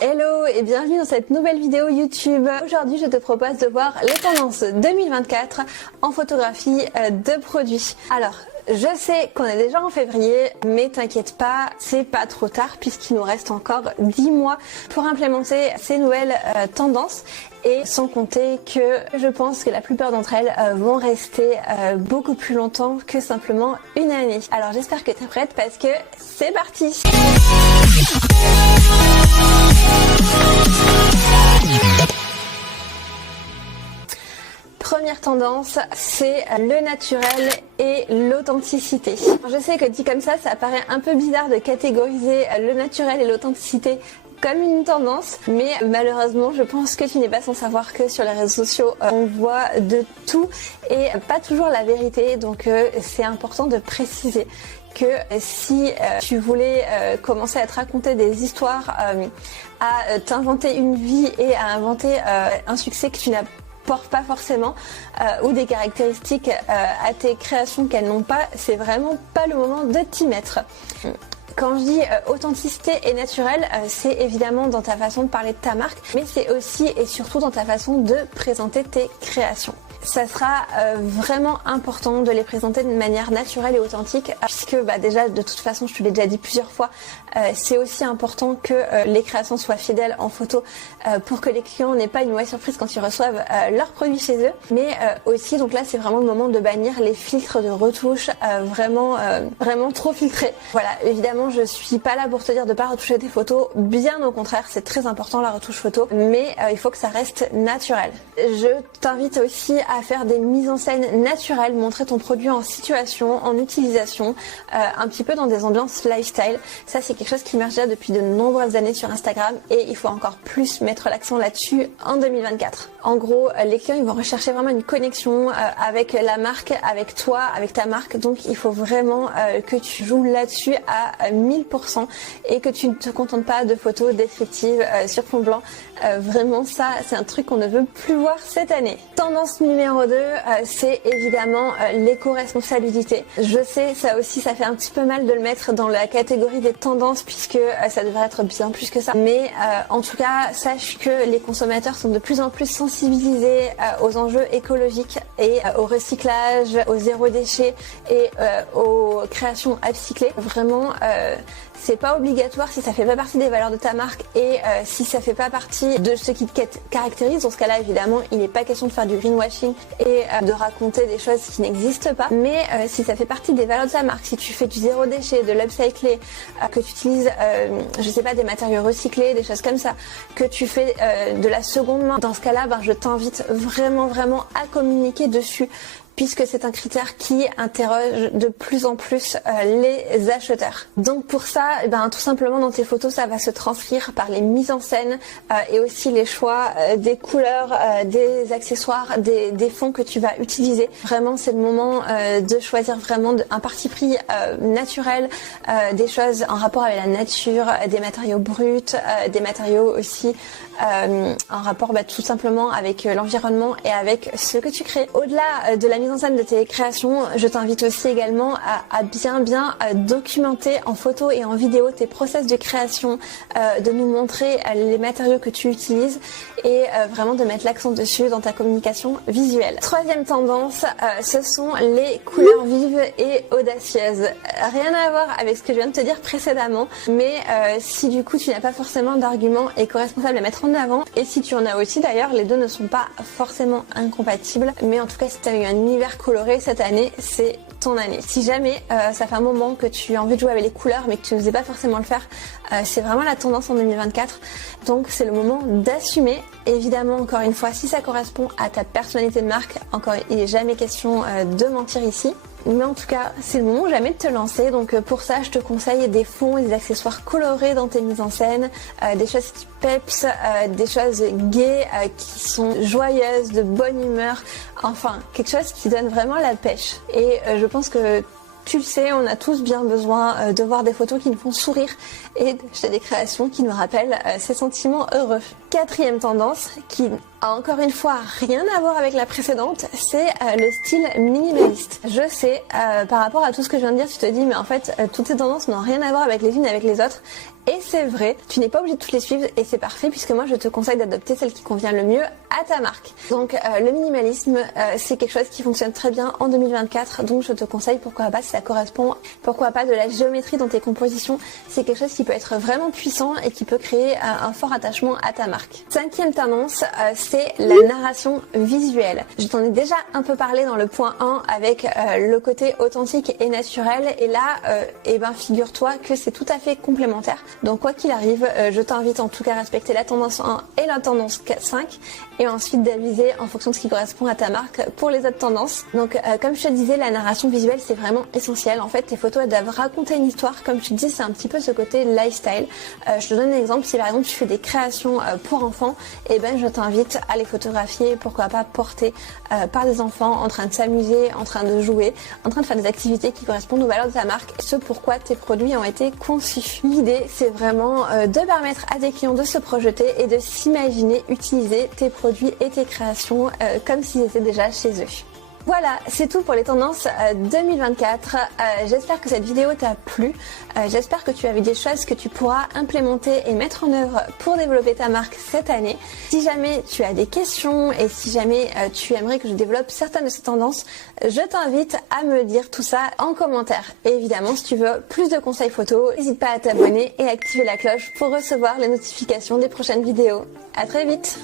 Hello et bienvenue dans cette nouvelle vidéo YouTube. Aujourd'hui je te propose de voir les tendances 2024 en photographie de produits. Alors je sais qu'on est déjà en février, mais t'inquiète pas, c'est pas trop tard puisqu'il nous reste encore 10 mois pour implémenter ces nouvelles tendances. Et sans compter que je pense que la plupart d'entre elles vont rester beaucoup plus longtemps que simplement une année. Alors j'espère que tu es prête parce que c'est parti! Première tendance, c'est le naturel et l'authenticité. Je sais que dit comme ça paraît un peu bizarre de catégoriser le naturel et l'authenticité comme une tendance, mais malheureusement je pense que tu n'es pas sans savoir que sur les réseaux sociaux on voit de tout et pas toujours la vérité, donc c'est important de préciser que si tu voulais commencer à te raconter des histoires, à t'inventer une vie et à inventer un succès que tu n'as pas forcément ou des caractéristiques à tes créations qu'elles n'ont pas, c'est vraiment pas le moment de t'y mettre. Quand je dis authenticité et naturel, c'est évidemment dans ta façon de parler de ta marque, mais c'est aussi et surtout dans ta façon de présenter tes créations. Ça sera vraiment important de les présenter de manière naturelle et authentique puisque déjà de toute façon je te l'ai déjà dit plusieurs fois, c'est aussi important que les créations soient fidèles en photo pour que les clients n'aient pas une mauvaise surprise quand ils reçoivent leurs produits chez eux, mais aussi donc là c'est vraiment le moment de bannir les filtres de retouche vraiment trop filtrés. Voilà, évidemment je suis pas là pour te dire de pas retoucher tes photos, bien au contraire c'est très important la retouche photo, mais il faut que ça reste naturel. Je t'invite aussi à faire des mises en scène naturelles, montrer ton produit en situation, en utilisation, un petit peu dans des ambiances lifestyle. Ça c'est quelque chose qui émerge déjà depuis de nombreuses années sur Instagram et il faut encore plus mettre l'accent là-dessus en 2024. En gros, les clients ils vont rechercher vraiment une connexion avec la marque, avec toi, avec ta marque, donc il faut vraiment que tu joues là-dessus à 1000% et que tu ne te contentes pas de photos descriptives sur fond blanc. Vraiment ça c'est un truc qu'on ne veut plus voir cette année. Tendance numéro 2, c'est évidemment l'éco-responsabilité. Je sais, ça aussi, ça fait un petit peu mal de le mettre dans la catégorie des tendances puisque ça devrait être bien plus que ça. Mais en tout cas, sache que les consommateurs sont de plus en plus sensibilisés aux enjeux écologiques et au recyclage, au zéro déchet et aux créations upcyclées. Vraiment, c'est pas obligatoire si ça fait pas partie des valeurs de ta marque et si ça fait pas partie de ce qui te caractérise. Dans ce cas-là, évidemment, il n'est pas question de faire du greenwashing et de raconter des choses qui n'existent pas. Mais si ça fait partie des valeurs de ta marque, si tu fais du zéro déchet, de l'upcyclé, que tu utilises, je sais pas, des matériaux recyclés, des choses comme ça, que tu fais de la seconde main, dans ce cas-là, je t'invite vraiment à communiquer dessus, puisque c'est un critère qui interroge de plus en plus les acheteurs. Donc pour ça, tout simplement dans tes photos, ça va se transcrire par les mises en scène et aussi les choix des couleurs, des accessoires, des fonds que tu vas utiliser. Vraiment, c'est le moment de choisir vraiment un parti pris naturel, des choses en rapport avec la nature, des matériaux bruts, des matériaux aussi en rapport tout simplement avec l'environnement et avec ce que tu crées. Au-delà de la mise en scène de tes créations, je t'invite aussi également à bien documenter en photo et en vidéo tes process de création, de nous montrer les matériaux que tu utilises et vraiment de mettre l'accent dessus dans ta communication visuelle. Troisième tendance, ce sont les couleurs vives et audacieuses. Rien à voir avec ce que je viens de te dire précédemment, mais si du coup tu n'as pas forcément d'arguments éco-responsables à mettre en avant, et si tu en as aussi d'ailleurs, les deux ne sont pas forcément incompatibles, mais en tout cas si tu as eu un univers coloré cette année, c'est ton année. Si jamais ça fait un moment que tu as envie de jouer avec les couleurs mais que tu n'osais pas forcément le faire, c'est vraiment la tendance en 2024, donc c'est le moment d'assumer. Évidemment, encore une fois, si ça correspond à ta personnalité de marque, encore il n'est jamais question de mentir ici. Mais en tout cas, c'est le moment jamais de te lancer. Donc pour ça, je te conseille des fonds et des accessoires colorés dans tes mises en scène, des choses qui peps, des choses gaies, qui sont joyeuses, de bonne humeur. Enfin, quelque chose qui donne vraiment la pêche. Et je pense que tu le sais, on a tous bien besoin de voir des photos qui nous font sourire et d'acheter des créations qui nous rappellent ces sentiments heureux. Quatrième tendance, qui a encore une fois rien à voir avec la précédente, c'est le style minimaliste. Je sais, par rapport à tout ce que je viens de dire, tu te dis mais en fait toutes ces tendances n'ont rien à voir avec les unes avec les autres. Et c'est vrai, tu n'es pas obligé de toutes les suivre et c'est parfait puisque moi je te conseille d'adopter celle qui convient le mieux à ta marque. Donc le minimalisme c'est quelque chose qui fonctionne très bien en 2024, donc je te conseille, pourquoi pas, si ça correspond, pourquoi pas de la géométrie dans tes compositions, c'est quelque chose qui peut être vraiment puissant et qui peut créer un fort attachement à ta marque. Cinquième tendance, c'est la narration visuelle. Je t'en ai déjà un peu parlé dans le point 1 avec le côté authentique et naturel, et là eh ben figure-toi que c'est tout à fait complémentaire. Donc quoi qu'il arrive, je t'invite en tout cas à respecter la tendance 1 et la tendance 5 et ensuite d'aviser en fonction de ce qui correspond à ta marque pour les autres tendances. Donc comme je te disais, la narration visuelle c'est vraiment essentiel. En fait tes photos elles doivent raconter une histoire, comme tu dis, c'est un petit peu ce côté lifestyle. Je te donne un exemple, si par exemple tu fais des créations pour enfants, et ben je t'invite à les photographier, pourquoi pas portées par des enfants en train de s'amuser, en train de jouer, en train de faire des activités qui correspondent aux valeurs de ta marque, ce pourquoi tes produits ont été conçus. L'idée c'est vraiment de permettre à tes clients de se projeter et de s'imaginer utiliser tes produits et tes créations comme s'ils étaient déjà chez eux. Voilà, c'est tout pour les tendances 2024. J'espère que cette vidéo t'a plu. J'espère que tu as vu des choses que tu pourras implémenter et mettre en œuvre pour développer ta marque cette année. Si jamais tu as des questions et si jamais tu aimerais que je développe certaines de ces tendances, je t'invite à me dire tout ça en commentaire. Et évidemment, si tu veux plus de conseils photos, n'hésite pas à t'abonner et à activer la cloche pour recevoir les notifications des prochaines vidéos. À très vite!